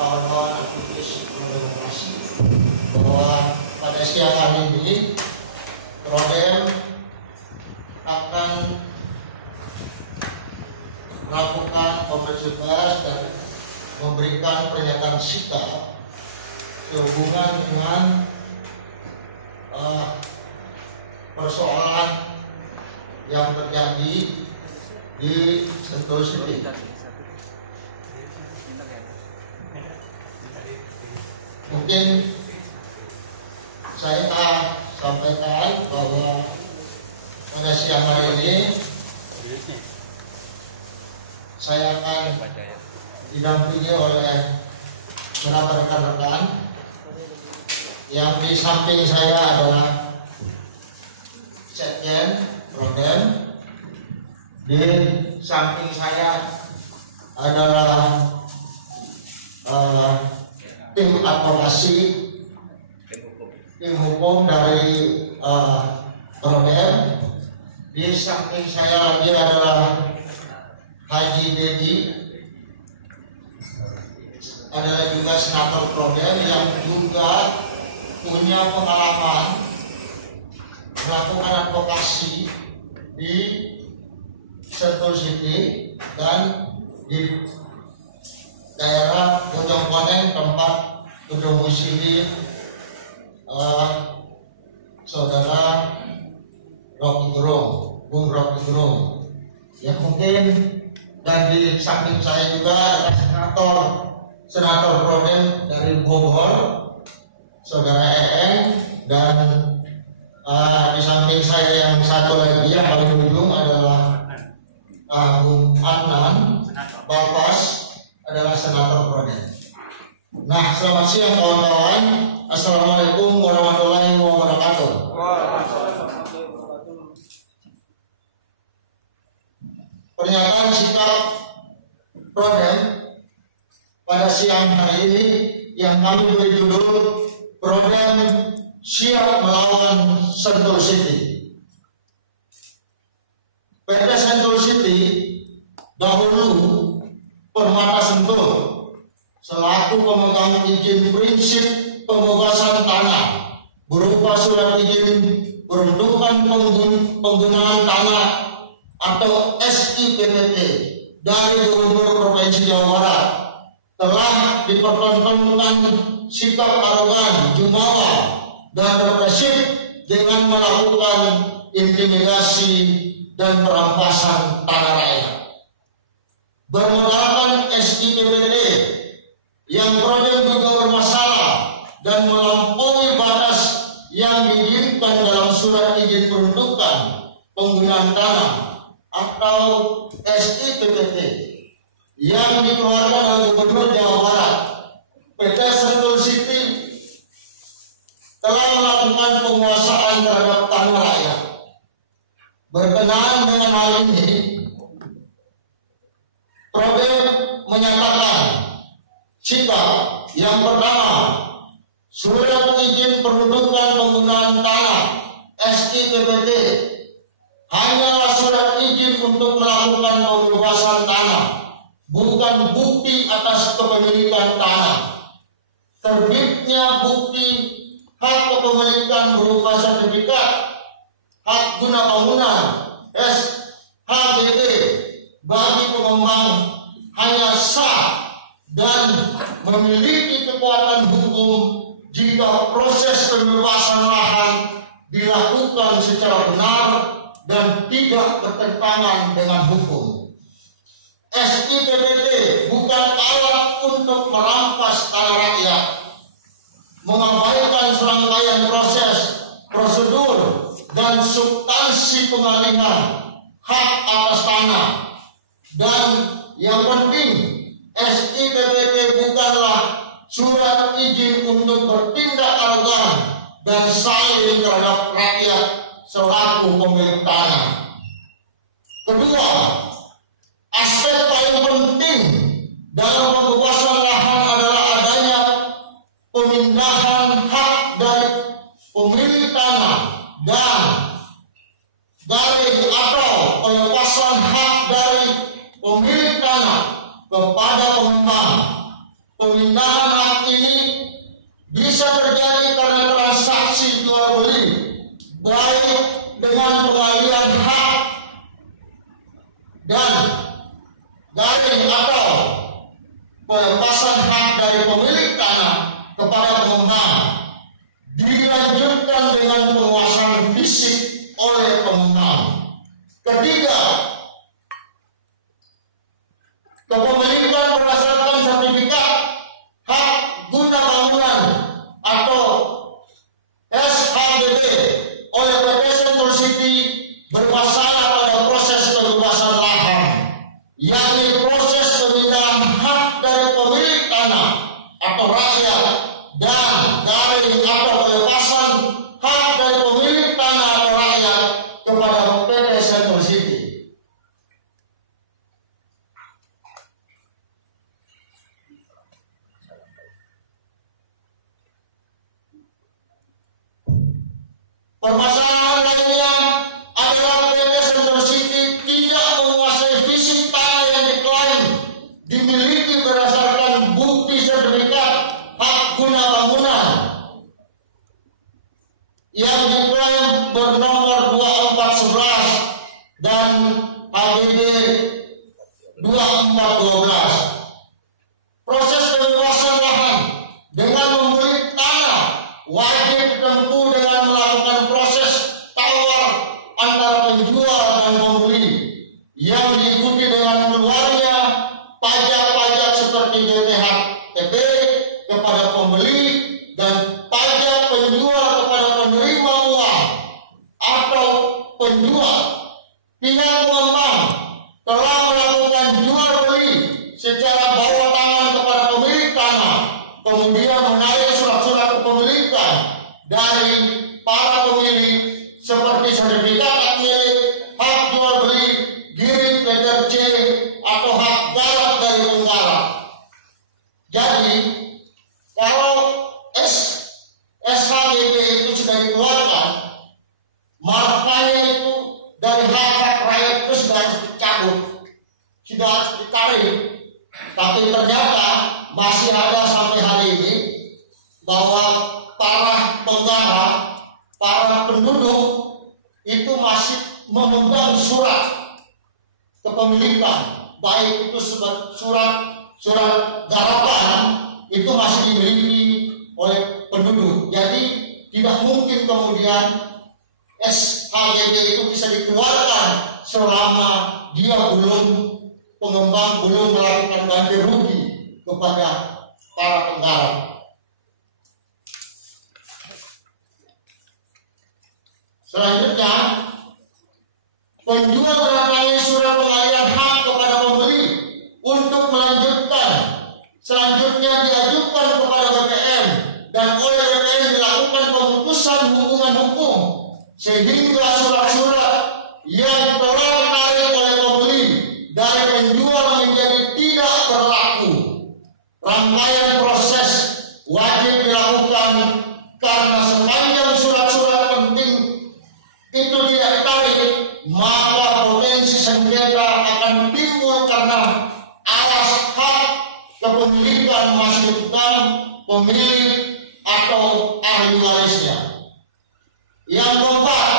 kawan-kawan aktivis pro-demokrasi bahwa pada siang hari ini Prodem akan melakukan konferensi pers dan memberikan pernyataan sikap sehubungan dengan persoalan yang terjadi di Sentul City. Mungkin saya sampaikan bahwa pada siang hari ini saya akan didampingi oleh beberapa rekan-rekan. Yang di samping saya adalah Sekjen Prodem, di samping saya adalah tim advokasi, tim hukum dari Prodem. Di samping saya lagi adalah Haji Dedi, adalah juga senator Prodem yang juga punya pengalaman melakukan advokasi di Sentul City dan di daerah Bojongkoneng tempat berdomisili saudara Rocky Gerung, Bung Rocky Gerung. Ya mungkin, dan di samping saya juga ada senator Prodem dari Bogor, saudara EN, dan di samping saya yang satu lagi yang paling ujung adalah Bung Adnan Balpas, adalah senator Prodem. Nah, selamat siang kawan-kawan. Assalamualaikum warahmatullahi wabarakatuh. Pernyataan sikap Prodem pada siang hari ini yang kami beri judul Prodem siap melawan Sentul City. PT Sentul City dahulu Permata Sentul selaku pemegang izin prinsip pembebasan tanah berupa surat izin peruntukan penggunaan tanah atau SIPPT dari Gubernur Provinsi Jawa Barat telah dipertontonkan sikap arogan, jumawa, dan represif dengan melakukan intimidasi dan perampasan tanah rakyat. Bermodalkan SIPPT yang Prodem juga bermasalah dan melampaui batas yang diizinkan dalam surat izin peruntukan penggunaan tanah atau SIPPT yang dikeluarkan oleh Gubernur Jawa Barat. PT Sentul City telah melakukan penguasaan terhadap tanah rakyat. Berkenaan dengan hal ini, Prodem menyatakan sikap yang pertama, surat izin peruntukan penggunaan tanah SIPPT hanyalah surat izin untuk melakukan pembebasan tanah, bukan bukti atas kepemilikan tanah. Terbitnya bukti hak kepemilikan berupa sertifikat hak guna bangunan SHGB bagi pengembang hanya sah dan memiliki kekuatan hukum jika proses pembebasan lahan dilakukan secara benar dan tidak bertentangan dengan hukum. SIPPT bukan alat untuk merampas tanah rakyat, mengabaikan serangkaian proses, prosedur, dan substansi pengalihan hak atas tanah. Dan yang penting, SIPPT bukanlah surat izin untuk bertindak arogan dan saling terhadap rakyat selaku pemilik tanah. Kedua, aspek paling penting dalam pembebasan lahan adalah adanya pemindahan hak dari pemilik tanah dan atau pelepasan hak dari pemilik tanah kepada pengembang. Pemindahan hak ini bisa terjadi karena transaksi jual beli, baik dengan pengalihan hak dan garing atau pelepasan hak dari pemilik tanah kepada pengembang, dilanjutkan dengan penguasaan fisik oleh pengembang. Ketiga, kepemilikan berdasarkan sertifikat hak guna bangunan atau SHGB oleh PT Sentul City bermasalah pada proses pembebasan lahan, yakni proses pemindahan hak dari pemilik tanah atau rakyat dan garing atau pelepasan hak dari pemilik tanah atau rakyat kepada PT Sentul City. Permasalahan lainnya adalah PT Sentul City tidak menguasai fisik tanah yang diklaim dimiliki berdasarkan bukti sertifikat hak guna bangunan yang diklaim bernomor 2411 dan HGB 2412. Proses pembebasan lahan dengan membeli tanah wajib ditempuh dengan melakukan proses tawar antara penjual dan pembeli yang diikuti dengan keluarnya pajak-pajak seperti BPHTB kepada pembeli dan pajak penjual kepada penerima uang atau penjual. Pihak pengembang telah melakukan jual beli secara bawah tangan kepada pemilik tanah, kemudian menarik surat-surat kepemilikan dari para pemilik seperti sertifikat hak milik, hak jual beli, giring letter C atau hak garap dari penggarap. Jadi kalau SHGB itu sudah dikeluarkan, makanya itu dari hak-hak rakyat itu sudah dicabut, sudah ditarik. Tapi ternyata masih ada sampai hari ini bahwa para penggarap, para penduduk itu masih memegang surat kepemilikan, baik itu surat garapan itu masih dimiliki oleh penduduk. Jadi tidak mungkin kemudian SHGB itu bisa dikeluarkan selama pengembang belum melakukan ganti rugi kepada para penggarap. Selanjutnya, penjual menatangi surat pengalihan hak kepada pembeli untuk melanjutkan. Selanjutnya diajukan kepada BPN dan oleh BPN dilakukan pemutusan hubungan hukum sehingga surat-surat yang telah ditarik oleh pembeli dari penjual menjadi tidak berlaku. Rangkaian proses wajib dilakukan karena sepanjang surat-surat penting itu tidak ditarik, maka potensi sengketa akan timbul karena alas hak kepemilikan masih dipegang pemilik atau ahli warisnya. Yang keempat,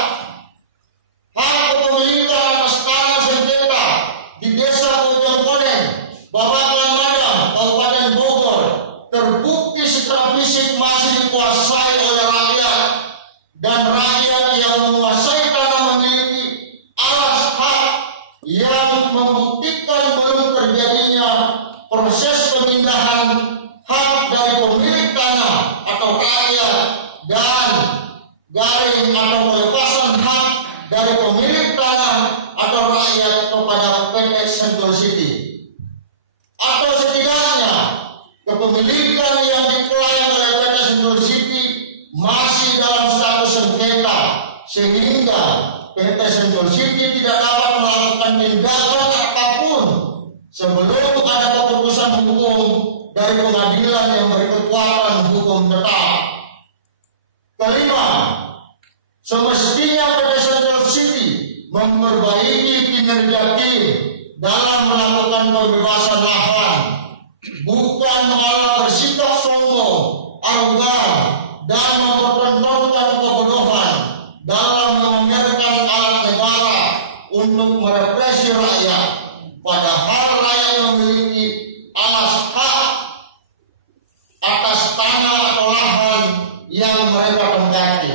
hak kepemilikan atas tanah sengketa di Desa Bojongkoneng, Babakan Madang, Kabupaten Bogor terbukti secara fisik masih dikuasai oleh rakyat, dan rakyat yang menguasai tanah memiliki alas hak yang membuktikan belum terjadinya proses pemindahan hak dari pemilik tanah atau rakyat dan garing atau pelepasan hak dari pemilik tanah atau rakyat kepada PT Sentul City. Atau setidaknya kepemilikan yang diklaim oleh PT Sentul City masih dalam status sengketa, sehingga PT Sentul City tidak dapat melakukan tindakan apapun sebelum ada keputusan hukum dari pengadilan yang berkekuatan hukum tetap. Kelima, semestinya PT Sentul City memperbaiki kinerja tim dalam melakukan pembebasan lahan bukan malah bersikap sombong, arogan, dan mempertontonkan kebodohan dalam memamerkan alat negara untuk merepresi rakyat, padahal rakyat memiliki hak atas tanah atau lahan yang mereka tempati.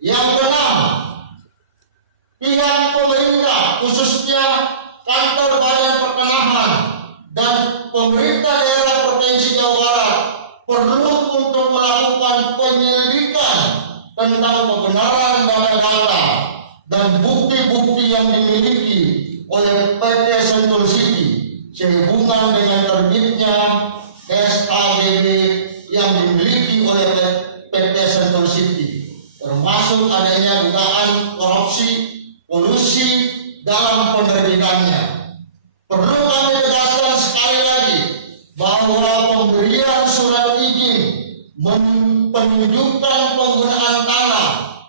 Yang keenam, pihak pemerintah khususnya kantor Badan Pertanahan dan pemerintah daerah Provinsi Jawa Barat perlu untuk melakukan penyelidikan tentang kebenaran data-data dan bukti-bukti yang dimiliki oleh PT Sentul City sehubungan dengan terbitnya SAGB yang dimiliki oleh PT Sentul City, termasuk adanya dugaan korupsi, kolusi dalam penerbitannya. Perlu kami tegaskan sekali lagi bahwa pemberian surat izin penunjukan penggunaan tanah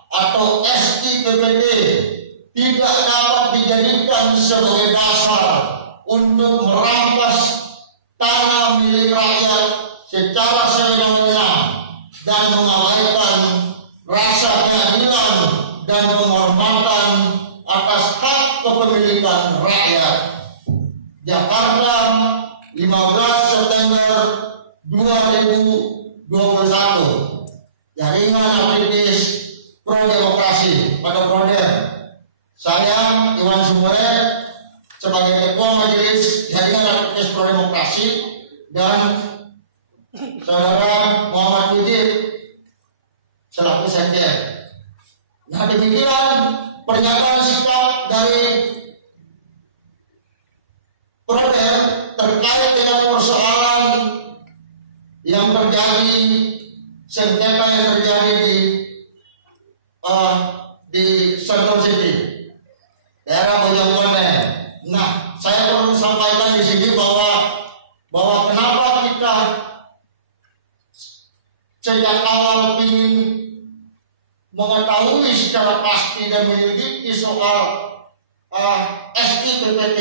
atau SIPPT tidak dapat dijadikan sebagai dasar untuk merampas tanah milik rakyat secara sewenang-wenang dan mengabaikan rasa keadilan dan penghormatan atas hak kepemilikan rakyat. Jakarta, 15 September 2021. Jaringan aktivis pro demokrasi pada Proder. Saya Iwan Sumere sebagai Ketua Majelis Jaringan Aktivis Pro Demokrasi dan Saudara Muhammad Yudit selaku sekjen. Nah, demikian pernyataan sikap dari Proder terkait dengan persoalan yang terjadi, sengketa yang terjadi di Sentul City, daerah Bojongkoneng. Nah, saya perlu sampaikan di sini bahwa kenapa kita sejak awal ingin mengetahui secara pasti dan menyelidiki soal SIPPT,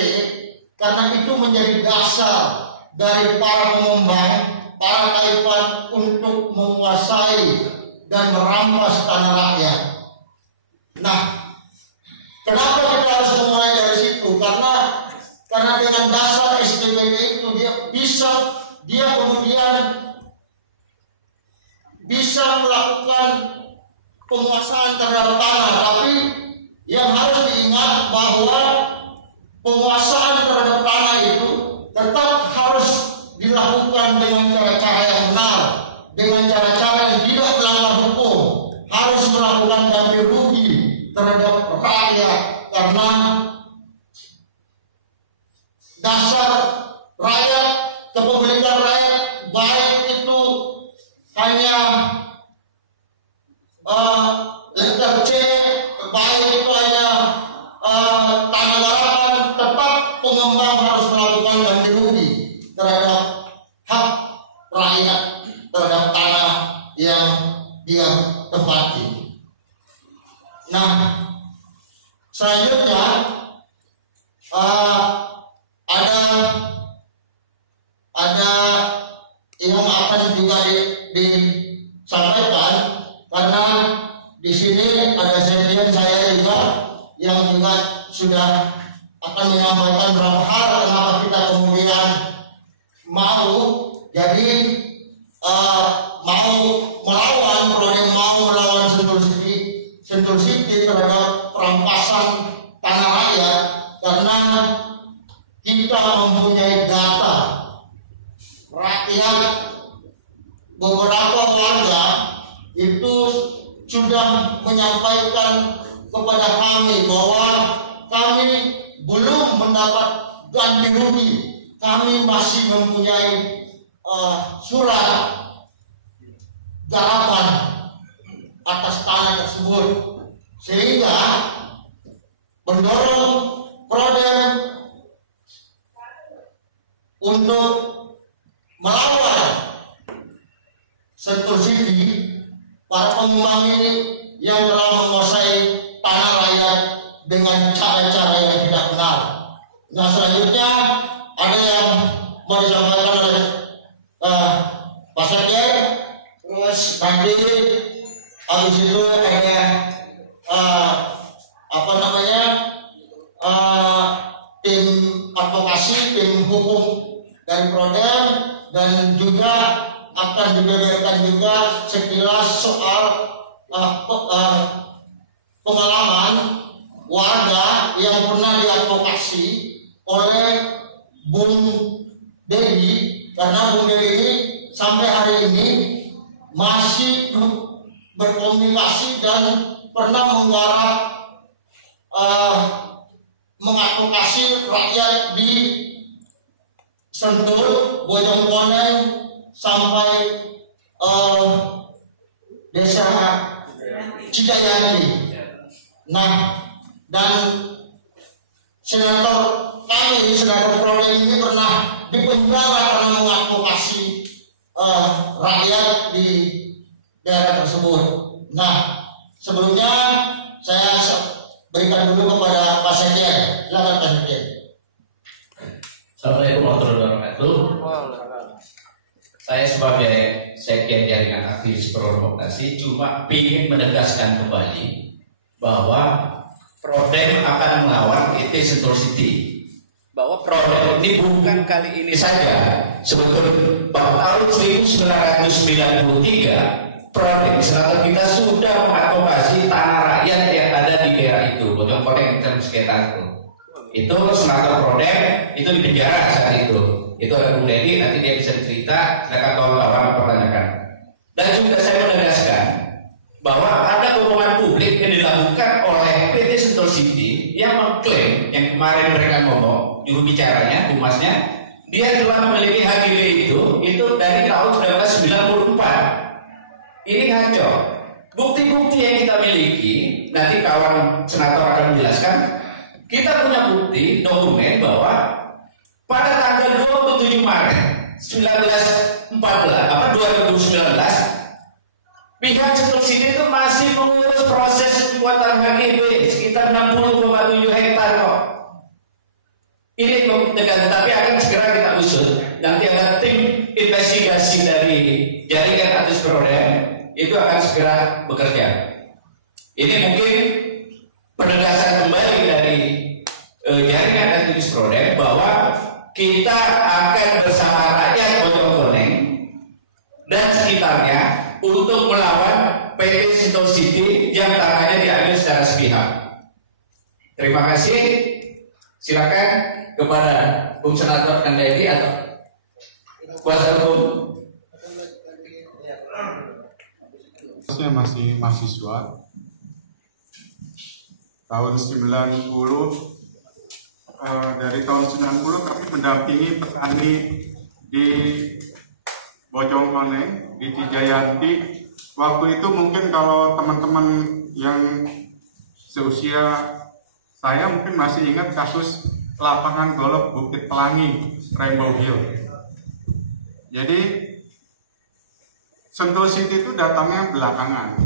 karena itu menjadi dasar dari para pengembang, para taipan untuk menguasai dan merampas tanah rakyat. Nah, kenapa kita harus memulai dari situ? Karena dengan dasar SIPPT itu dia kemudian bisa melakukan penguasaan terhadap tanah, tapi yang harus diingat bahwa penguasaan terhadap tanah itu tetap harus dilakukan dengan cara-cara yang benar, dengan cara-cara yang tidak melanggar hukum, harus melakukan ganti rugi terhadap rakyat, karena dasar rakyat, kepemilikan rakyat, baik itu hanya letter C, baik itu hanya tanah garapan, tetap pengembang harus melakukan ganti rugi terhadap hak rakyat, terhadap tanah yang dia tempati. Nah, selanjutnya ada yang akan juga disampaikan, karena di sini ada sekjen saya juga yang juga sudah akan menyampaikan beberapa hal kenapa kita kemudian mau melawan Sentul City terhadap perampasan tanah rakyat, karena kita mempunyai data rakyat, beberapa warga itu sudah menyampaikan kepada kami bahwa kami belum mendapat ganti rugi, kami masih mempunyai surat garapan atas tanah tersebut, sehingga mendorong Proder untuk melawan Sentul City, para pengembang ini yang telah menguasai tanah rakyat dengan cara-cara yang tidak benar. Nah, selanjutnya ada yang mau disampaikan oleh Pak Sekjen. Terus nanti habis itu ada tim advokasi, tim hukum dari Prodem, dan juga akan dibeberkan juga sekilas soal pengalaman warga yang pernah diadvokasi oleh Bung Dedi, karena Bung Dedi ini sampai hari ini masih berkomunikasi dan pernah menggarap mengadvokasi rakyat di Sentul, Bojongkoneng sampai desa Cijayanti. Nah, dan senator Prodem ini pernah dipenjara karena mengadvokasi rakyat di daerah tersebut. Nah, sebelumnya saya berikan dulu kepada Pak Sekjen. Silakan Pak Sekjen. Assalamualaikum warahmatullahi wabarakatuh. Saya sebagai Sekjen Jaringan Aktivis Prodemokrasi cuma ingin menegaskan kembali bahwa Prodem akan melawan PT Sentul City. Bahwa Prodem ini bukan kali ini saja. Sebetulnya pada tahun 1993 Prodem Selatan kita sudah mengadvokasi tanah rakyat yang ada di daerah itu, Bojongkoneng dan sekitar itu senator Prodem itu di penjara saat itu. Itu ada Bung Dedi, nanti dia bisa cerita, silakan kawan-kawan mempertanyakan. Dan juga saya menegaskan bahwa ada hubungan publik yang dilakukan oleh PT Sentul City yang mengklaim, yang kemarin mereka ngomong, juru bicaranya, humasnya, dia telah memiliki HGB itu dari tahun 1994. Ini ngaco. Bukti-bukti yang kita miliki, nanti kawan senator akan menjelaskan. Kita punya bukti dokumen bahwa pada tanggal 27 Maret 2019 pihak Sentul City itu masih mengurus proses pembuatan HGB sekitar 60,7 hektar kok. Ini dengan tapi akan segera kita usut. Nanti ada tim investigasi dari Jaringan Aktivis Prodem itu akan segera bekerja. Ini mungkin penegasan kembali dari Jaringan Aktivis Prodem bahwa kita akan bersama rakyat Bojongkoneng dan sekitarnya untuk melawan PT Sentul City yang tangannya diambil secara sepihak. Terima kasih. Silakan kepada Bung Senator Kandedi atau kuasa hukum. Saya masih mahasiswa. Tahun 90 dari tahun 90 kami mendampingi petani di Bojongkoneng, di Cijayanti. Waktu itu mungkin kalau teman-teman yang seusia saya mungkin masih ingat kasus lapangan golf Bukit Pelangi, Rainbow Hill. Jadi Sentul City itu datangnya belakangan.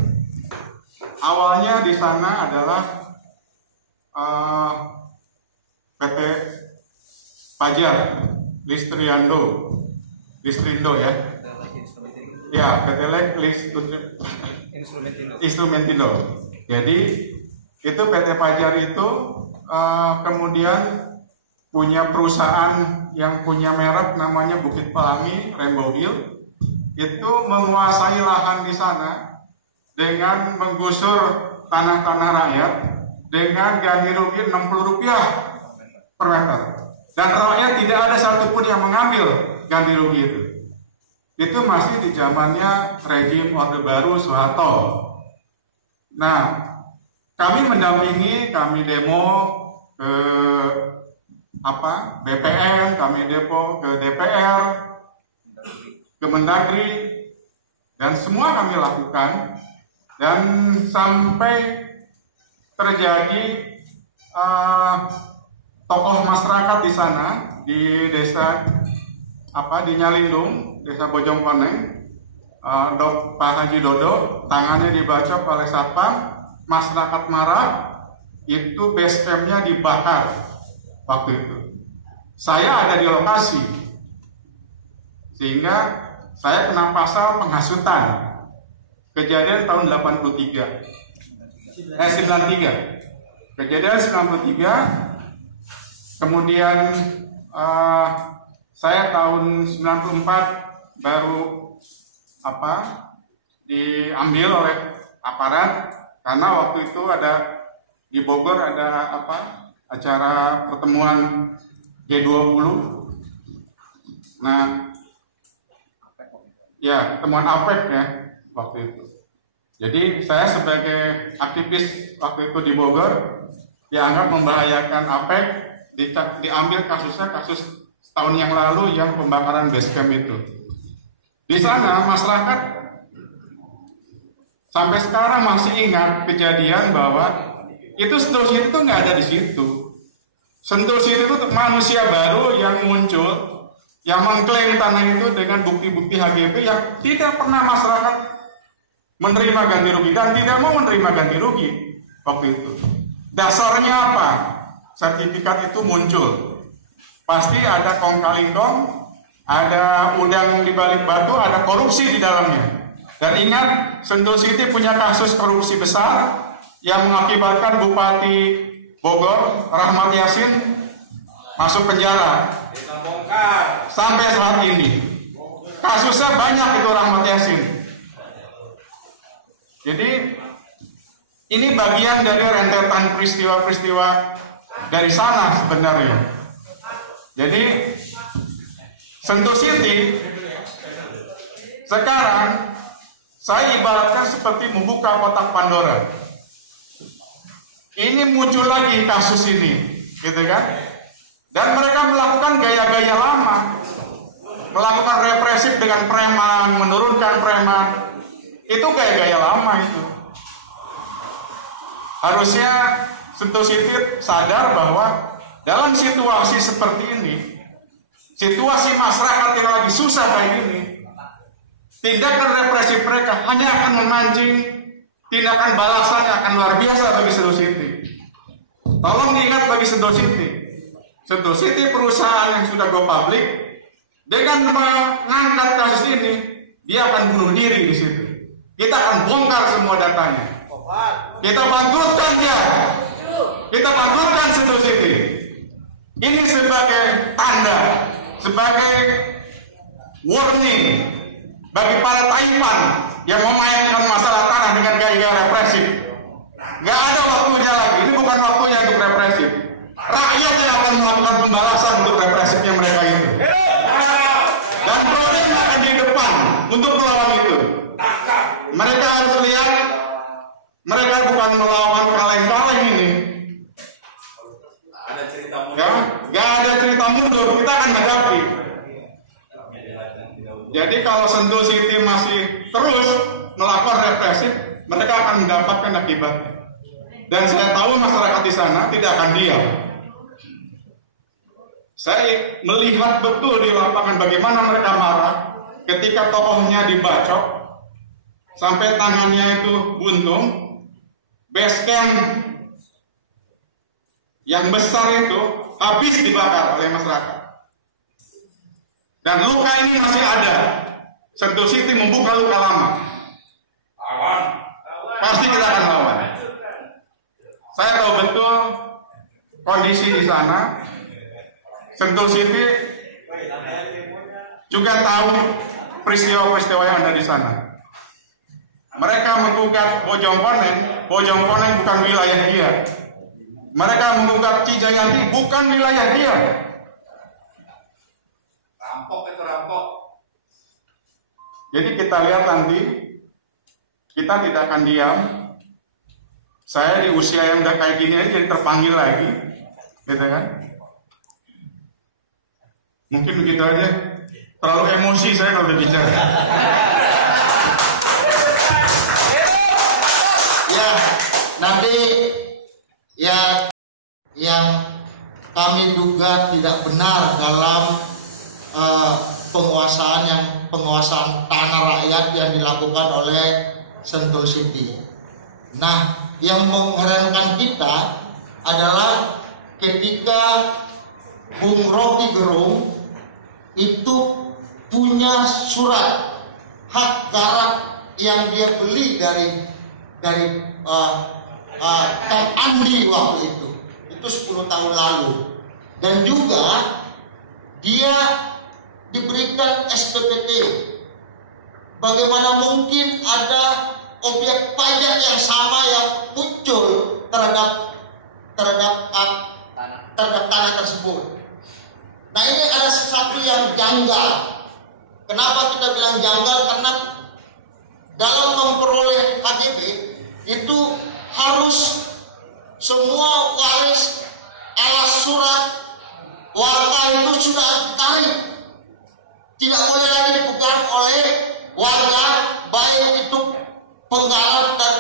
Awalnya di sana adalah PT Pajar, Listrindo ya. Ya, PT Instrumentindo. Jadi itu PT Pajar itu kemudian punya perusahaan yang punya merek namanya Bukit Pelangi, Rainbow Hill. Itu menguasai lahan di sana dengan menggusur tanah-tanah rakyat dengan ganti rugi Rp60 per meter. Dan rakyat tidak ada satupun yang mengambil ganti rugi itu. Itu masih di zamannya rejim Orde Baru Soeharto. Nah, kami mendampingi, kami demo ke BPN, kami demo ke DPR, ke Mendagri, dan semua kami lakukan, dan sampai terjadi tokoh masyarakat di sana di desa di Nyalindung, desa Bojongkoneng, Pak Haji Dodo, tangannya dibacok oleh satpam, masyarakat marah, itu base campnya dibakar waktu itu. Saya ada di lokasi Sehingga saya kena pasal penghasutan. Kejadian tahun 93. 93. Kejadian 93. Kemudian saya tahun 94 baru diambil oleh aparat karena waktu itu ada di Bogor ada acara pertemuan G20. Nah, ya pertemuan APEC ya waktu itu. Jadi saya sebagai aktivis waktu itu di Bogor dianggap membahayakan APEC, diambil kasusnya kasus tahun yang lalu yang pembakaran base camp itu. Di sana masyarakat sampai sekarang masih ingat kejadian bahwa itu Sentul City itu nggak ada di situ. Sentul City itu manusia baru yang muncul, yang mengklaim tanah itu dengan bukti-bukti HGB yang tidak pernah masyarakat menerima ganti rugi dan tidak mau menerima ganti rugi waktu itu. Dasarnya apa? Sertifikat itu muncul. Pasti ada kong kali kong, ada udang di balik batu, ada korupsi di dalamnya. Dan ingat, Sentul City punya kasus korupsi besar yang mengakibatkan Bupati Bogor, Rahmat Yassin, masuk penjara. Sampai saat ini. Kasusnya banyak itu Rahmat Yassin. Jadi, ini bagian dari rentetan peristiwa-peristiwa dari sana sebenarnya. Jadi, Sentul City sekarang saya ibaratkan seperti membuka kotak Pandora. Ini muncul lagi kasus ini, gitu kan? Dan mereka melakukan gaya-gaya lama, melakukan represif dengan preman, menurunkan preman. Itu gaya-gaya lama itu. Harusnya Sentul City sadar bahwa dalam situasi seperti ini, situasi masyarakat yang lagi susah kayak gini, tindakan represif mereka hanya akan memancing tindakan balasan yang akan luar biasa bagi Sentul City. Tolong diingat bagi Sentul City. Sentul City perusahaan yang sudah go public, dengan mengangkat kasus ini, dia akan bunuh diri di situ. Kita akan bongkar semua datanya. Kita bangkrutkan dia. Kita bangkrutkan Sentul City. Ini sebagai tanda, sebagai warning bagi para taipan yang memainkan masalah tanah dengan gaya-gaya represif. Gak ada waktunya lagi. Ini bukan waktunya untuk represif. Rakyat yang akan melakukan pembalasan untuk represifnya mereka itu. Dan Proden akan di depan untuk melawan itu. Mereka harus lihat, mereka bukan melawan kaleng-kaleng ini. Gak ada cerita mundur. Kita akan hadapi. Jadi kalau Sentul City masih terus melakukan represif, mereka akan mendapatkan akibatnya. Dan saya tahu masyarakat di sana tidak akan diam. Saya melihat betul di lapangan bagaimana mereka marah ketika tokohnya dibacok sampai tangannya itu buntung. Base camp yang besar itu habis dibakar oleh masyarakat. Dan luka ini masih ada. Sentul City membuka luka lama. Pasti kita akan lawan. Saya tahu betul kondisi di sana. Sentul City juga tahu peristiwa-peristiwa yang ada di sana. Mereka menggugat Bojongkoneng. Bojongkoneng bukan wilayah dia. Mereka menggugat Cijanyanti, bukan wilayah dia. Rampok. Jadi kita lihat nanti, kita tidak akan diam. Saya di usia yang udah kayak gini aja jadi terpanggil lagi, gitu kan? Mungkin begitu aja. Terlalu emosi saya kalau berbicara. Ya, nanti ya yang kami duga tidak benar dalam penguasaan tanah rakyat yang dilakukan oleh Sentul City. Nah, yang mengherankan kita adalah ketika Bung Rocky Gerung itu punya surat hak garap yang dia beli dari Kang Andi waktu itu 10 tahun lalu, dan juga dia diberikan SPPT. Bagaimana mungkin ada objek pajak yang sama yang muncul terhadap tanah tersebut? Nah, ini ada sesuatu yang janggal. Kenapa kita bilang janggal? Karena dalam memperoleh HGB itu harus semua waris alas surat warga itu sudah ditarik. Tidak boleh lagi dipegang oleh warga, baik itu penggarap dan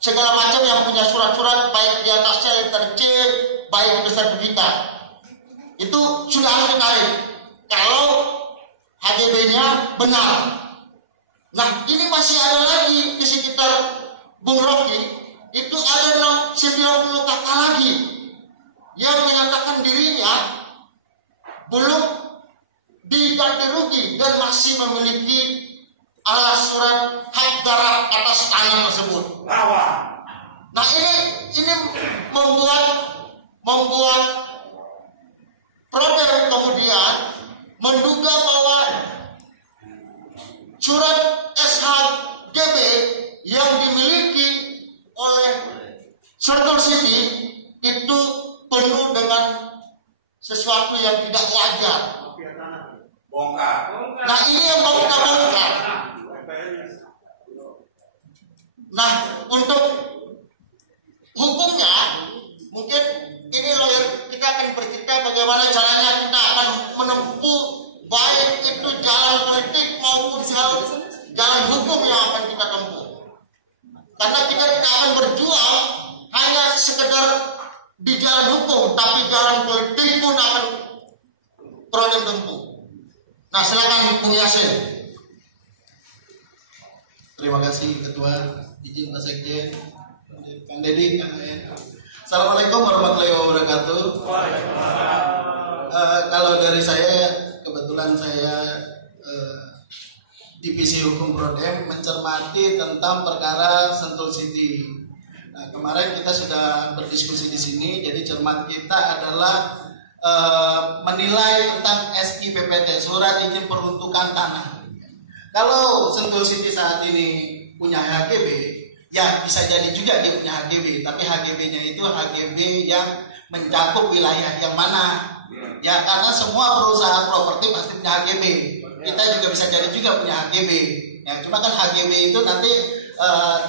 segala macam yang punya surat-surat, baik di atasnya letter C, baik itu sertifikat. Itu sudah harus ditarik kalau HGB-nya benar. Nah, ini masih ada lagi di sekitar Bung Rocky, itu ada 90 kakak lagi yang menyatakan dirinya belum diganti rugi dan masih memiliki alas surat hak garap atas tanah tersebut. Nah, ini membuat problem kemudian menduga bahwa surat SHGB yang dimiliki oleh Sentul City itu penuh dengan sesuatu yang tidak wajar. Nah, ini yang mau kita bongkar. Nah, untuk hukumnya mungkin ini lawyer kita akan bercerita bagaimana caranya kita akan menempuh baik itu jalan politik maupun jalan hukum yang akan kita tempuh. Karena kita tidak akan berjuang hanya sekedar di jalan hukum, tapi jalan politik pun akan perlu ditempuh. Nah, silakan Bung Yasin. Terima kasih Ketua, izin Pak Sekjen, Kang Dedi, Kang Ayan. Assalamualaikum warahmatullahi wabarakatuh. Kalau dari saya, kebetulan saya Divisi Hukum Prodem mencermati tentang perkara Sentul City. Nah, kemarin kita sudah berdiskusi di sini, jadi cermat kita adalah menilai tentang SIPPT, surat izin peruntukan tanah. Kalau Sentul City saat ini punya HGB, ya bisa jadi juga dia punya HGB, tapi HGB-nya itu HGB yang mencakup wilayah yang mana? Ya, karena semua perusahaan properti pasti punya HGB. Kita juga bisa jadi juga punya HGB. Ya, cuma kan HGB itu nanti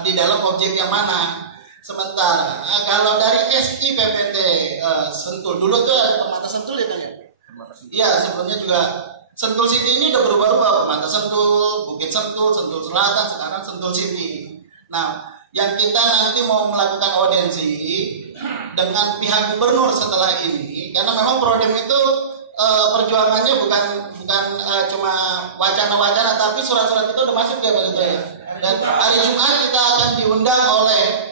di dalam objek yang mana? Sementara kalau dari SIPPT Sentul, dulu tuh ada Permata Sentul ya kan ya? Iya, sebelumnya juga Sentul City ini udah berubah-ubah, Permata Sentul, Bukit Sentul, Sentul Selatan, sekarang Sentul City. Nah, yang kita nanti mau melakukan audiensi dengan pihak gubernur setelah ini, karena memang Prodem itu perjuangannya bukan cuma wacana-wacana, tapi surat-surat itu udah masuk ya Pak Ketua ya. Dan hari Jumat kita akan diundang oleh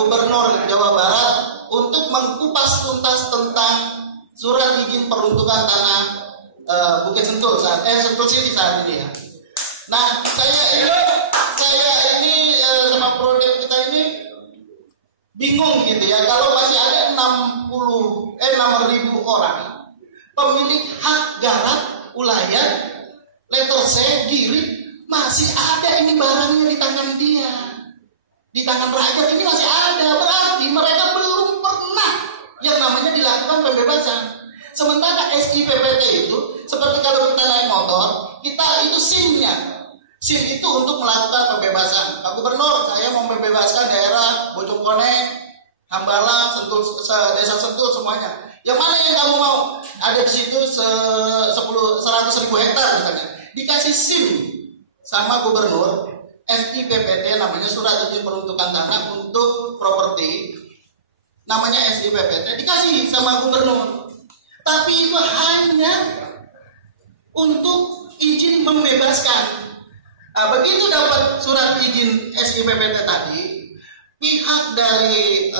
Gubernur Jawa Barat untuk mengkupas tuntas tentang surat izin peruntukan tanah Bukit Sentul Sentul City saat ini ya. Nah, saya ini sama Prodem kita ini bingung gitu ya, kalau masih ada 6.000 orang pemilik hak garap ulayat letter C Giri, masih ada ini barangnya di tangan dia, di tangan rakyat ini masih ada. Berarti mereka belum pernah yang namanya dilakukan pembebasan. Sementara SIPPT itu seperti kalau kita naik motor, kita itu SIM-nya. SIM itu untuk melakukan pembebasan. Pak Gubernur, saya mau membebaskan daerah Bojongkoneng, Hambalang, Sentul, Desa Sentul semuanya. Yang mana yang kamu mau? Ada di situ 100.000 hektar misalnya. Dikasih SIM sama Gubernur, SIPPT namanya surat izin peruntukan tanah untuk properti, namanya SIPPT, dikasih sama Gubernur. Tapi itu hanya untuk izin membebaskan. Nah, begitu dapat surat izin SIPPT tadi, pihak dari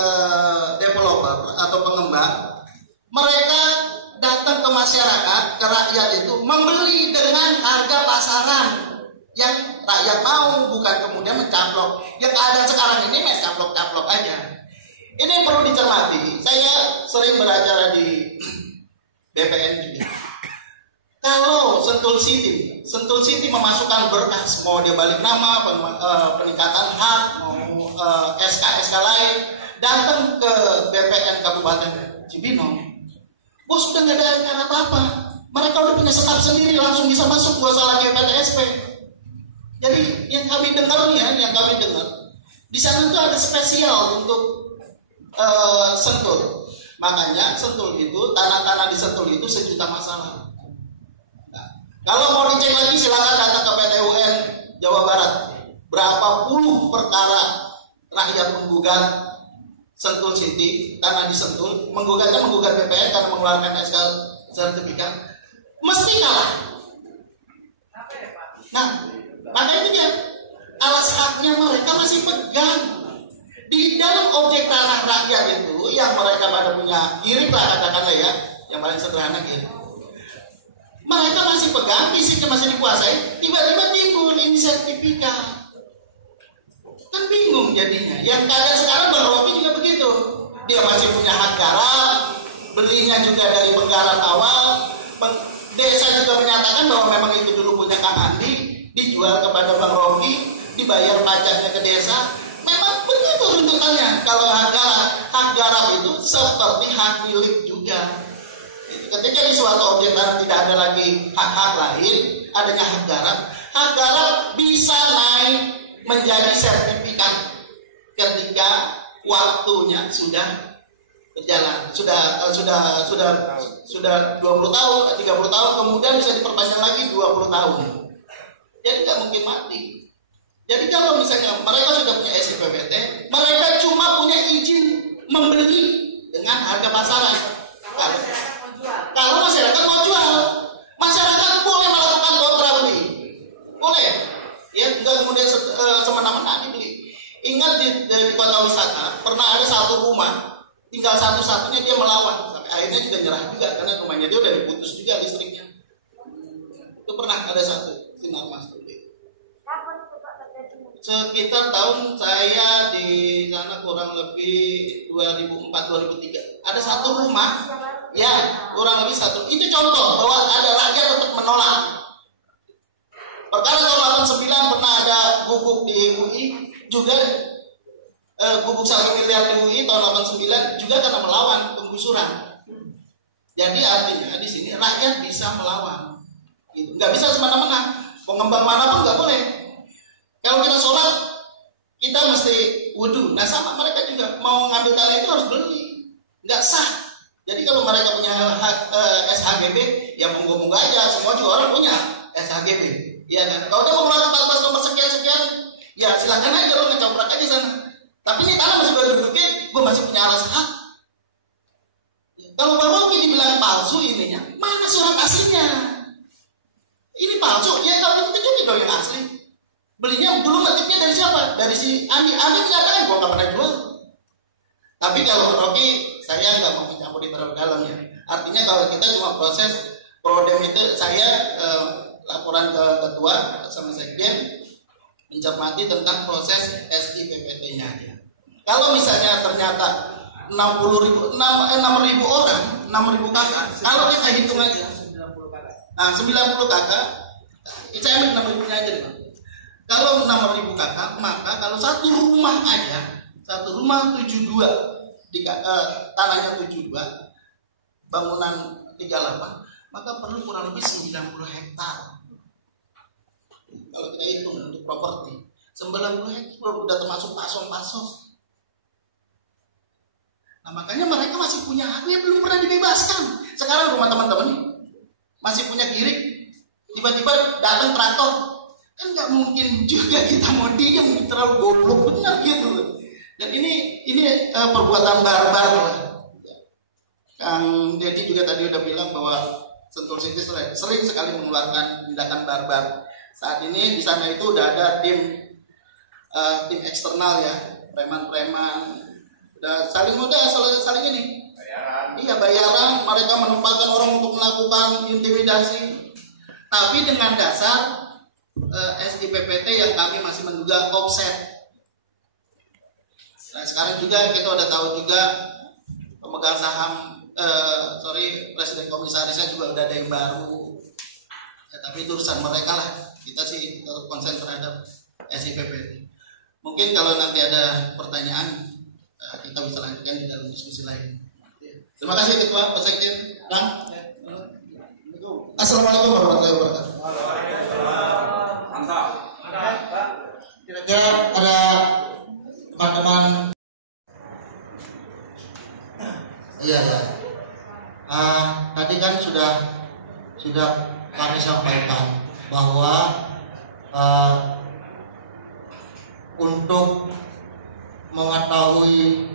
developer atau pengembang, mereka datang ke masyarakat, ke rakyat itu membeli dengan harga pasaran yang rakyat mau, bukan kemudian mencaplok. Yang keadaan sekarang ini main caplok-caplok aja. Ini yang perlu dicermati. Saya sering beracara di BPN juga. Kalau Sentul City memasukkan berkas, mau dia balik nama, peningkatan hak, mau SK lain, datang ke BPN Kabupaten Cibinong, bos sudah nggak ada acara apa-apa. Mereka udah punya staf sendiri, langsung bisa masuk, gak usah lagi PTSP. Jadi yang kami dengar di sana itu ada spesial untuk Sentul. Makanya Sentul itu, tanah-tanah di Sentul itu sejuta masalah. Nah, kalau mau dicek lagi silakan datang ke PT UN Jawa Barat. Berapa puluh perkara rakyat menggugat Sentul City, tanah di Sentul, menggugat BPN karena mengeluarkan SK sertifikat, mesti kalah. Nah, makanya dia alas haknya mereka masih pegang. Di dalam objek tanah rakyat itu yang mereka pada punya girik lah, katakanlah ya, yang paling sederhana girik. Mereka masih pegang, fisiknya masih dikuasai, tiba-tiba timbul ini sertifikat. Kan bingung jadinya. Yang keadaan sekarang Bang Rocky juga begitu. Dia masih punya hak garap, belinya juga dari penggarap awal. Desa juga menyatakan bahwa memang itu dulu punya Kang Andi, dijual kepada Bang Rocky, dibayar pajaknya ke desa. Memang begitu runtutannya. Kalau hak garap itu seperti hak milik juga. Ketika di suatu objek tanah tidak ada lagi hak-hak lain, adanya hak garap bisa naik menjadi sertifikat ketika waktunya sudah berjalan, sudah 20 tahun, 30 tahun, kemudian bisa diperpanjang lagi 20 tahun. Jadi nggak mungkin mati. Jadi kalau misalnya mereka sudah punya SIPBT, mereka cuma punya izin membeli dengan harga pasaran. Kalau masyarakat mau jual, masyarakat boleh melakukan kontra beli, boleh. Ya, enggak kemudian semena-mena dibeli. Ingat di kota wisata pernah ada satu rumah, tinggal satu-satunya dia melawan, sampai akhirnya juga nyerah juga karena rumahnya dia udah diputus juga listriknya. Itu pernah ada satu sinar mas. Sekitar tahun saya di sana kurang lebih 2004-2003. Ada satu rumah, ya kurang lebih satu. Itu contoh bahwa ada rakyat tetap menolak. Perkara tahun 89 pernah ada gubuk di UI, juga gubuk 1 miliar di UI tahun 89 juga karena melawan penggusuran. Jadi artinya di sini rakyat bisa melawan. Gitu. Nggak bisa semena-mena. Pengembang manapun nggak boleh. Kalau kita sholat, kita mesti wudhu. Nah sama mereka juga mau ngambil tanah itu harus beli, nggak sah. Jadi kalau mereka punya SHGB, ya monggo-monggo aja. Semua juga orang punya SHGB, ya kan? Kalau dia mau ngeluarin 14 nomor sekian-sekian, ya silakan aja lo ngecoprak aja sana. Tapi ini tanah masih baru dudukin, gue masih punya alas hak. Kalau Bang Rocky dibilang palsu ininya, mana surat aslinya? Ini palsu, ya kalau kita tunjukin dong yang asli. Belinya dulu motifnya dari siapa? Dari si Andi. Andi menyatakan gue nggak pernah jual. Tapi kalau Rocky, saya nggak mau mencampuri terlalu dalam ya. Artinya kalau kita cuma proses prodem itu, saya laporan ke ketua sama sekjen mencermati tentang proses SIPBT-nya aja. Kalau misalnya ternyata 6.000 orang, 6.000 kakak, kalau kita hitung aja, 90 kakak, saya ambil 6.000-nya aja nih. Kalau 6.000 kakak, maka kalau satu rumah aja, satu rumah 72, tanahnya 72, bangunan 38, maka perlu kurang lebih 90 hektar. Kalau kita hitung untuk properti, 90 hektar udah termasuk pasos. Nah makanya mereka masih punya hak yang belum pernah dibebaskan. Sekarang rumah teman-teman ini masih punya girik, tiba-tiba datang traktor. Kan nggak mungkin juga kita mau diam, terlalu goblok benar gitu. Dan ini perbuatan barbar lah. Kang Deddy juga tadi udah bilang bahwa Sentul City sering sekali mengeluarkan tindakan barbar. Saat ini di sana itu udah ada tim eksternal ya, preman-preman, udah saling ini. Bayaran. Iya bayaran, mereka menempatkan mendorong untuk melakukan intimidasi, tapi dengan dasar SIPPT yang kami masih menduga offset. Nah sekarang juga kita udah tahu juga pemegang saham, presiden komisarisnya juga udah ada yang baru. Ya, tapi itu urusan mereka lah. Kita sih tetap konsen terhadap SIPPT. Mungkin kalau nanti ada pertanyaan kita bisa lanjutkan di dalam diskusi lain. Terima kasih Ketua, Pak Sekjen, Bang. Assalamualaikum warahmatullahi wabarakatuh. Mantap. Kira-kira ada teman-teman? Iya ya. Tadi kan sudah kami sampaikan bahwa untuk mengetahui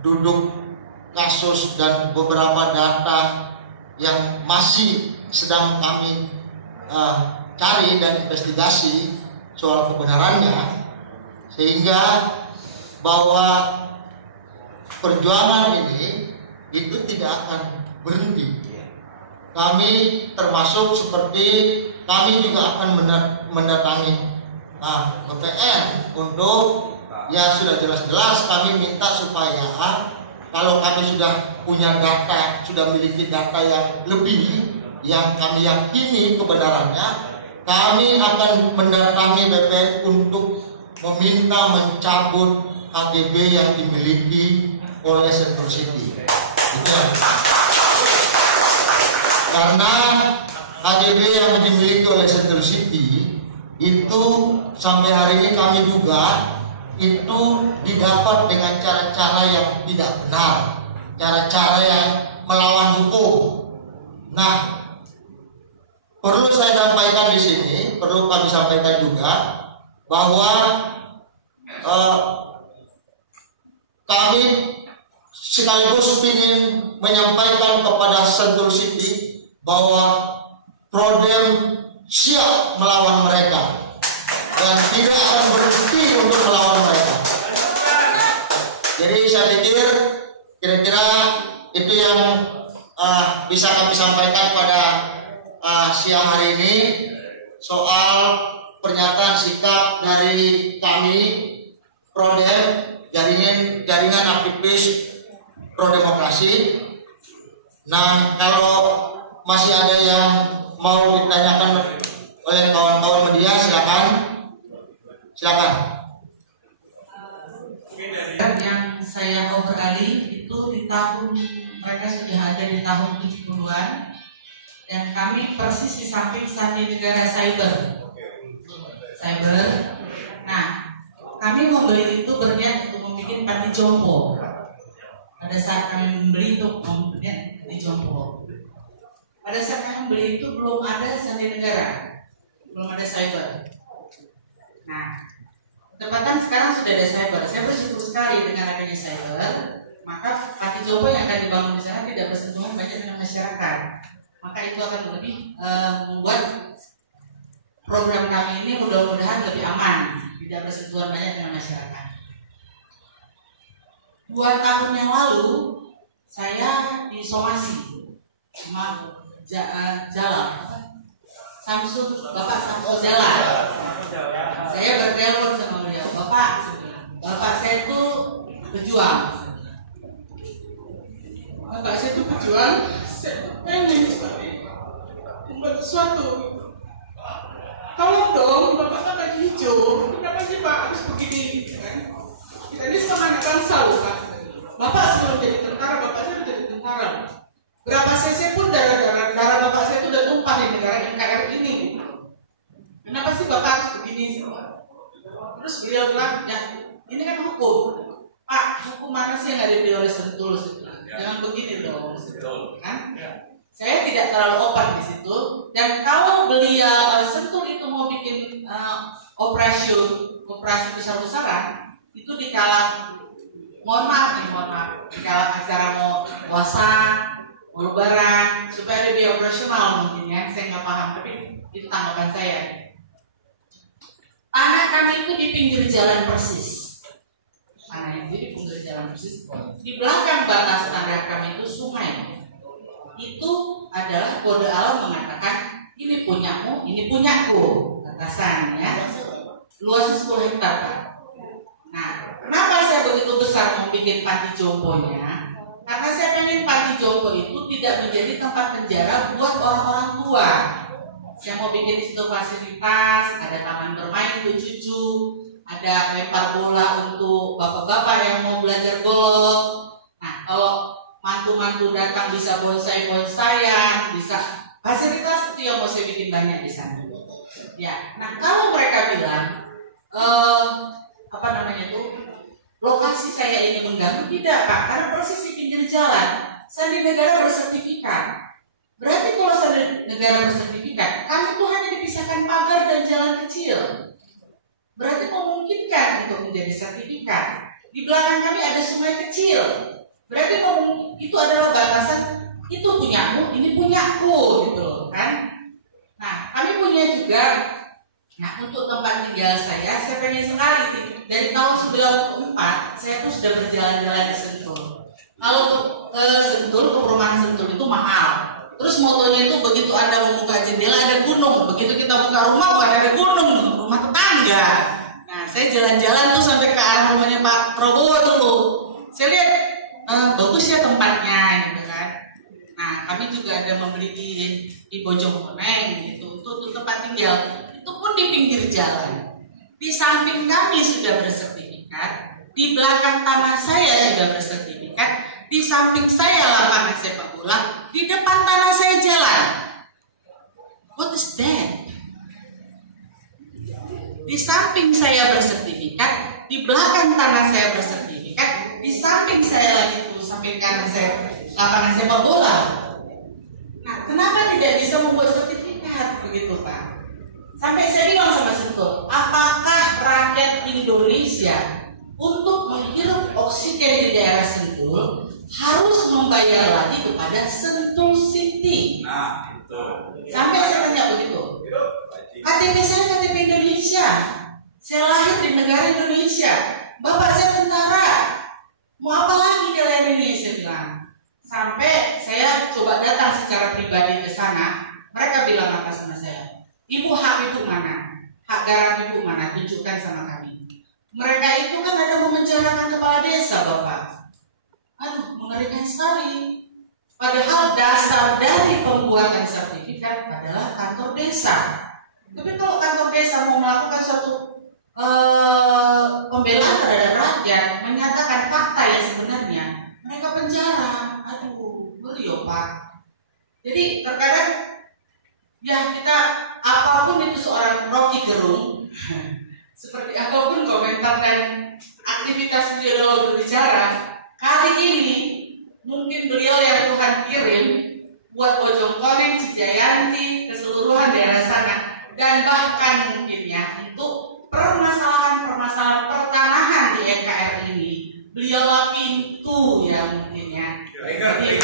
duduk kasus dan beberapa data yang masih sedang kami cari dan investigasi soal kebenarannya, sehingga bahwa perjuangan ini itu tidak akan berhenti. Kami termasuk seperti kami juga akan mendatangi BPN untuk ya sudah jelas-jelas kami minta supaya kalau kami sudah punya data, sudah memiliki data yang lebih, yang kami yakini kebenarannya, kami akan mendatangi BPN untuk meminta mencabut HGB yang dimiliki oleh Sentul City. Karena HGB yang dimiliki oleh Sentul City itu sampai hari ini kami duga itu didapat dengan cara-cara yang tidak benar, cara-cara yang melawan hukum. Nah, perlu saya sampaikan di sini, perlu kami sampaikan juga bahwa kami sekaligus ingin menyampaikan kepada Sentul City bahwa Prodem siap melawan mereka dan tidak akan berhenti untuk melawan mereka. Jadi saya pikir kira-kira itu yang bisa kami sampaikan pada siang hari ini soal pernyataan sikap dari kami Prodem, jaringan aktivis pro-demokrasi. Nah, kalau masih ada yang mau ditanyakan oleh kawan-kawan media, silakan. Yang saya obrali itu di tahun, mereka sudah ada di tahun 70-an, dan kami persis di samping Sandi Negara Cyber. Nah, kami membeli itu berniat untuk membuat panti jompo. Pada saat kami membeli itu membuat panti jompo. Pada saat kami membeli itu belum ada Sandi Negara, belum ada cyber. Nah, ketepatan sekarang sudah ada cyber. Saya bersyukur sekali dengan adanya cyber. Maka panti jompo yang akan dibangun di sana tidak bersentuhan banyak dengan masyarakat. Maka itu akan lebih membuat program kami ini mudah-mudahan lebih aman, tidak bersentuhan banyak dengan masyarakat. 2 tahun yang lalu saya disomasi sama Bapak Samsul Jalan. Saya bertelepon sama beliau, Bapak saya itu pejuang. Bapak saya itu pejuang, saya pengen membuat sesuatu. Tolong dong, Bapak kan lagi hijau. Kenapa sih Pak harus begini? Kita ini sama anak bangsa loh Pak. Bapak sebelum jadi tentara, Bapak saya sudah jadi tentara. Berapa cc pun darah Bapak saya itu udah tumpah di negara NKRI ini. Kenapa sih Bapak harus begini? Terus beliau bilang, ya ini kan hukum. Pak, hukum mana sih yang ada di oleh Sentul? Jangan begini dong. Kan? Saya tidak terlalu open di situ. Dan kalau beliau Sentul itu mau bikin operasi besar-besaran, itu dikala mohon maaf, dikala acara mau puasa, mau lebaran, supaya lebih operasional mungkin ya. Saya nggak paham, tapi itu tanggapan saya. Tanah kami itu di pinggir jalan persis. Tanah itu di pinggir jalan persis. Di belakang batas tanah kami itu sungai. itu adalah kode alam mengatakan ini punyamu, ini punyaku, atasannya. Luasnya 10 hektar, Pak. Nah, kenapa saya begitu besar membuat panti jomponya? Karena saya pengen panti jompo itu tidak menjadi tempat penjara buat orang-orang tua. Saya mau bikin di situ fasilitas, ada taman bermain untuk cucu, ada lempar bola untuk bapak-bapak yang mau belajar golf. Nah, kalau mantu-mantu datang bisa bonsai-bonsaian, bisa fasilitas itu yang mau saya bikin banyak di sana. Ya, nah kalau mereka bilang lokasi saya ini mengganggu, tidak Pak, karena persis di pinggir jalan. Sandi negara bersertifikat. Berarti kalau sandi negara bersertifikat, kami itu hanya dipisahkan pagar dan jalan kecil. Berarti memungkinkan untuk menjadi sertifikat. Di belakang kami ada sungai kecil. Berarti itu adalah batasan, itu punyamu, ini punyaku, gitu loh kan. Nah, kami punya juga. Nah, untuk tempat tinggal saya pengen sekali. Dari tahun 94, saya tuh sudah berjalan-jalan di Sentul. Kalau ke Sentul, ke perumahan Sentul itu mahal. Terus motonya itu begitu Anda membuka jendela ada gunung. Begitu kita buka rumah bukan ada gunung, rumah tetangga. Nah, saya jalan-jalan tuh sampai ke arah rumahnya Pak Prabowo dulu. Saya lihat bagus ya tempatnya, gitu kan. Nah, kami juga ada membeli di Bojongkoneng gitu untuk tempat tinggal. Itu pun di pinggir jalan. Di samping kami sudah bersertifikat, di belakang tanah saya sudah bersertifikat, di samping saya lapangan sepak bola, di depan tanah saya jalan. What is that? Di samping saya bersertifikat, di belakang tanah saya bersertifikat, di samping saya lagi tuh, samping kanan saya lapangan sepak bola. Nah, kenapa tidak bisa membuat sertifikat begitu Pak? Sampai saya bilang sama Sentul, apakah rakyat Indonesia untuk menghirup oksigen di daerah Sentul harus membayar lagi kepada Sentul City? Nah, itu. Sampai saya tanya begitu. KTP saya KTP Indonesia. Saya lahir di negara Indonesia. Bapak saya tentara. Mau apa lagi kalian ini? Saya bilang. Sampai saya coba datang secara pribadi ke sana. Mereka bilang apa sama saya? Ibu, hak ibu mana? Hak garap ibu mana? Tunjukkan sama kami. Mereka itu kan ada memenjarakan kepala desa, Bapak. Aduh, mengerikan sekali. Padahal dasar dari pembuatan sertifikat adalah kantor desa. Tapi kalau kantor desa mau melakukan suatu pembelaan terhadap rakyat, menyatakan fakta yang sebenarnya, mereka penjara. Aduh, ngeri ya Pak. Jadi terkadang ya kita apapun itu seorang Rocky Gerung, seperti apapun komentar dan aktivitas beliau dalam berbicara, kali ini mungkin beliau yang Tuhan kirim buat Bojongkoneng, Cijayanti, keseluruhan daerah sana, dan bahkan mungkin ya untuk permasalahan-permasalahan pertanahan di NKRI ini, beliaulah pintu ya mungkin ya. Jadi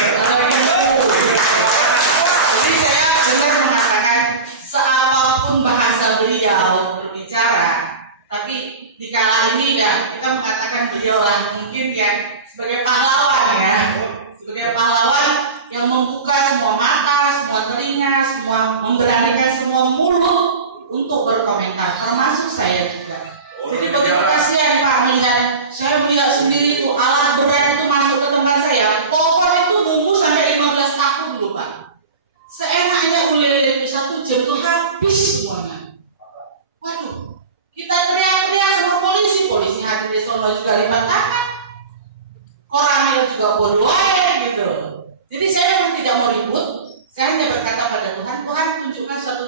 saya dengar mengatakan seapapun bahasa beliau berbicara, tapi di kala ini ya kita mengatakan beliaulah mungkin ya sebagai pahlawan ya, sebagai pahlawan yang membuka semua mata, semua telinga, semua memberanikan semua mulut untuk berkomentar, termasuk saya juga. Jadi begitu kasihan Pak melihat, saya melihat sendiri itu alat berat itu masuk ke tempat saya, pohon itu nunggu sampai 15 tahun loh Pak. Seenaknya ulil-ulil 1 jam itu habis semuanya. Waduh, kita teriak-teriak sama polisi hadir di sono juga lipat tangan. Koramil juga bodoh gitu. Jadi saya memang tidak mau ribut, saya hanya berkata pada Tuhan, Tuhan tunjukkan suatu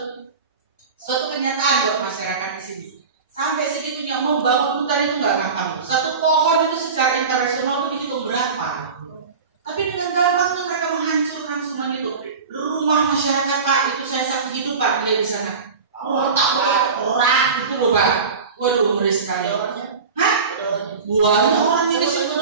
kenyataan buat masyarakat di sini. Sampai segitunya membangun hutan itu nggak gampang. Satu pohon itu secara internasional itu dihitung berapa. Tapi dengan gampang tuh mereka menghancurkan semua itu. Rumah masyarakat Pak itu saya saksi hidup Pak dia di sana. Rak itu loh Pak. Waduh ngeri sekali. Hah? Buahnya orang di situ.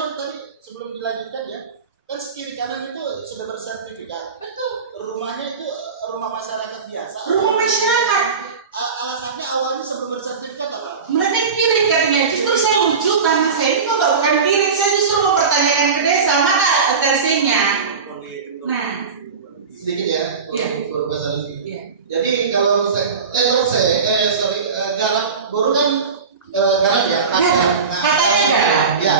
Sebelum dilanjutkan ya, kan kiri kanan itu sudah bersertifikat. Betul. Rumahnya itu rumah masyarakat biasa. Rumah masyarakat. Alasannya awalnya sebelum bersertifikat apa? Mereka kirim katanya. Justru saya lucu tanah saya itu bukan kirim. Saya justru mau pertanyakan ke desa mana tersinya. Nah, sedikit ya, berbahasa lebih. Iya. Jadi kalau garap boru kan garap ya, Katanya garap. Ya,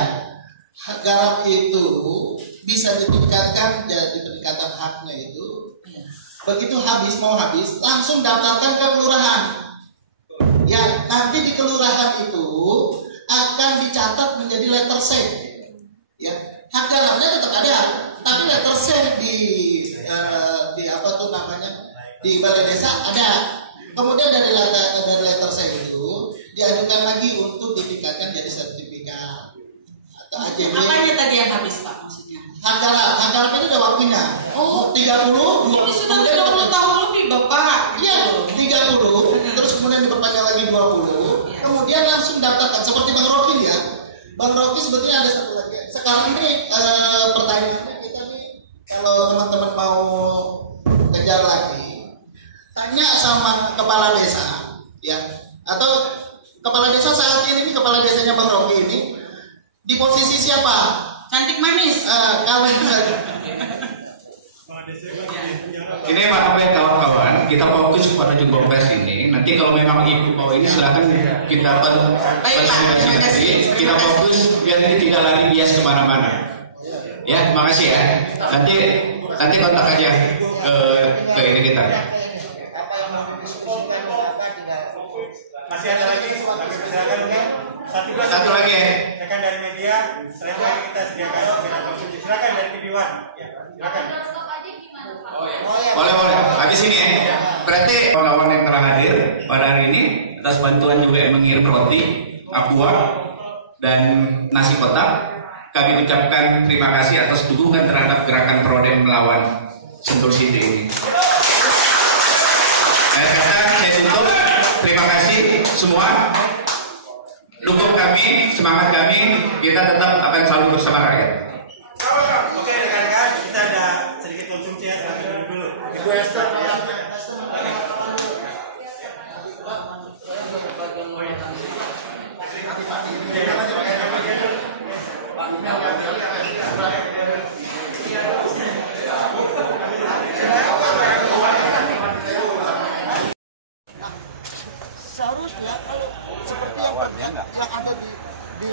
garap itu bisa ditingkatkan, jadi peningkatan haknya itu. Begitu mau habis, langsung daftarkan ke kelurahan. Ya, nanti di kelurahan itu akan dicatat menjadi letter C. Ya, hak garapnya tetap ada, tapi letter C di apa tuh namanya, di balai desa ada. Kemudian dari letter C itu diajukan lagi untuk ditingkatkan jadi sertifikat atau AJB. Apanya tadi yang habis Pak maksudnya? Hak garap itu udah waktunya. Oh, 30, ini sudah 30 tahun lebih Bapak. Iya, 30, terus kemudian diperpanjang lagi 20. Kemudian langsung daftarkan seperti Bang Rocky ya. Bang Rocky sebetulnya ada satu lagi. Sekarang ini pertanyaannya kita nih, kalau teman-teman mau kejar lagi, tanya sama kepala desa, ya. Atau kepala desa saat ini kepala desanya Bang Rocky ini di posisi siapa? Cantik manis. Kalau misalnya Ini maaf ya kawan-kawan, kita fokus pada jumbo pers ini. Nanti kalau memang ibu mau ini silakan kita nanti kita fokus biar ini tidak lari bias kemana-mana. Ya, terima kasih ya. Nanti kontak aja ke ini kita. Masih ada lagi, tapi silakan mungkin Satu lagi ya. rekan dari media, selanjutnya kita sediakan silakan dari videoan. Silakan. Boleh. Habis ini ya. Berarti kawan-kawan yang telah hadir pada hari ini atas bantuan juga yang mengirim roti, aqua, dan nasi kotak, kami ucapkan terima kasih atas dukungan terhadap gerakan Prodem melawan Sentul City ini. Saya tutup. Terima kasih semua. Dukung kami, semangat kami. Kita tetap akan selalu bersama rakyat. Oke rekan-rekan, kita ada sedikit konsumsi ya, dulu. Ibu Esther. Seharusnya kalau seperti yang ada di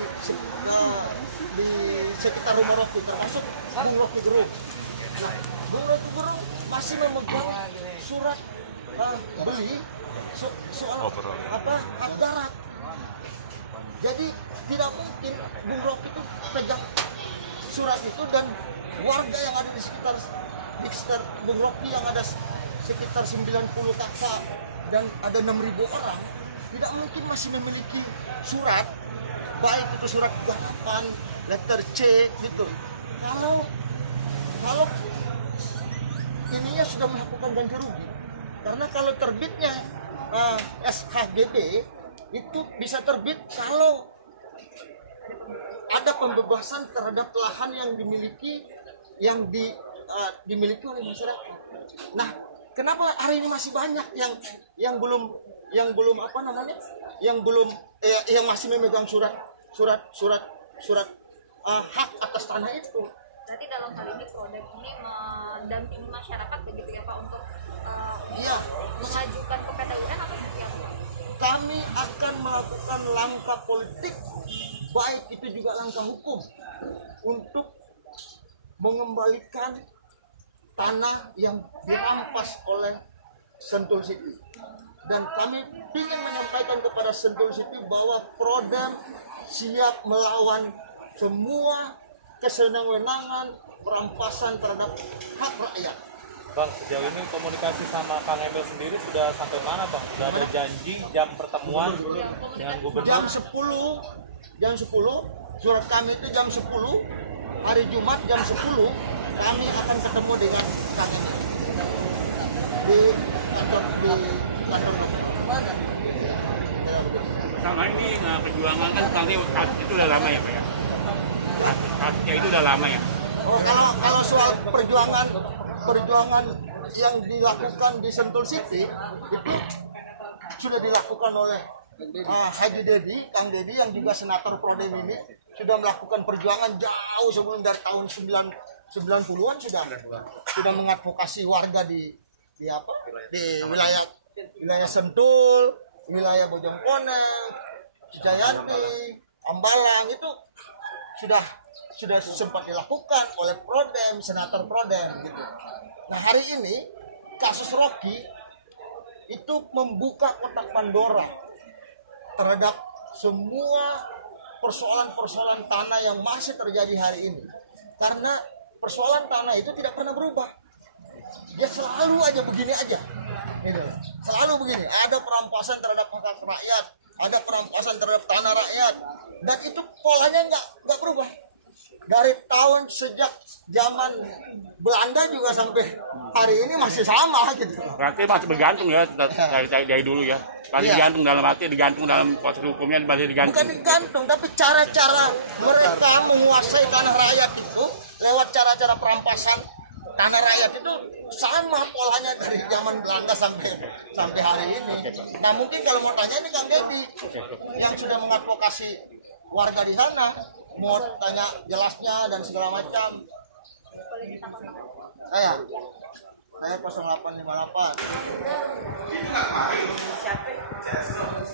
sekitar rumah Rocky, termasuk Bung Rocky Gerung. Bung Rocky Gerung masih memegang surat beli soal hak darat. Jadi tidak mungkin Bung Rocky itu pegang surat itu dan warga yang ada di sekitar Bung Rocky yang ada sekitar 90 kakak dan ada 6.000 orang tidak mungkin masih memiliki surat, baik itu surat garapan, letter C gitu. Kalau ininya sudah melakukan ganti rugi, karena kalau terbitnya SHGB itu bisa terbit kalau ada pembebasan terhadap lahan yang dimiliki oleh masyarakat. Nah, kenapa hari ini masih banyak yang belum yang masih memegang surat hak atas tanah itu? Berarti dalam hal ini Prodem ini mendampingi masyarakat begitu ya Pak untuk mengajukan ke PT UN atau seperti apa? Kami akan melakukan langkah politik, baik itu juga langkah hukum untuk mengembalikan tanah yang dirampas oleh Sentul City. Dan kami ingin menyampaikan kepada Sentul City bahwa Prodem siap melawan semua kesenang-wenangan perampasan terhadap hak rakyat. Bang, sejauh ini komunikasi sama Kang Emil sendiri sudah sampai mana Bang? Sudah ada janji jam pertemuan dengan gubernur? Jam 10, surat kami itu jam 10, hari Jumat jam 10, kami akan ketemu dengan Kang Emil di kantor Sama ini perjuangan kan kali itu udah lama ya Pak ya? Kasusnya itu udah lama ya? Oh, kalau soal perjuangan yang dilakukan di Sentul City itu sudah dilakukan oleh Haji Dedi, Kang Dedi yang juga senator Prodem ini sudah melakukan perjuangan jauh sebelum dari tahun 1999 90-an sudah mengadvokasi warga di wilayah Sentul, wilayah Bojongkoneng, Cijayanti, Ambalang, itu sudah sempat dilakukan oleh Prodem, senator Prodem gitu. Nah, hari ini kasus Rocky itu membuka kotak Pandora terhadap semua persoalan-persoalan tanah yang masih terjadi hari ini. Karena persoalan tanah itu tidak pernah berubah. Dia selalu aja begini aja. Selalu begini. Ada perampasan terhadap hak rakyat, ada perampasan terhadap tanah rakyat, dan itu polanya nggak berubah. Dari tahun sejak zaman Belanda juga sampai hari ini masih sama gitu. Berarti masih bergantung ya dari dulu ya. Masih digantung dalam arti digantung dalam proses hukumnya masih digantung. Bukan digantung, tapi cara-cara mereka menguasai tanah rakyat itu lewat cara-cara perampasan tanah rakyat itu sama polanya dari zaman Belanda sampai hari ini. Nah, mungkin kalau mau tanya ini Kang Deddy yang sudah mengadvokasi warga di sana, mau tanya jelasnya dan segala macam. Saya 0858.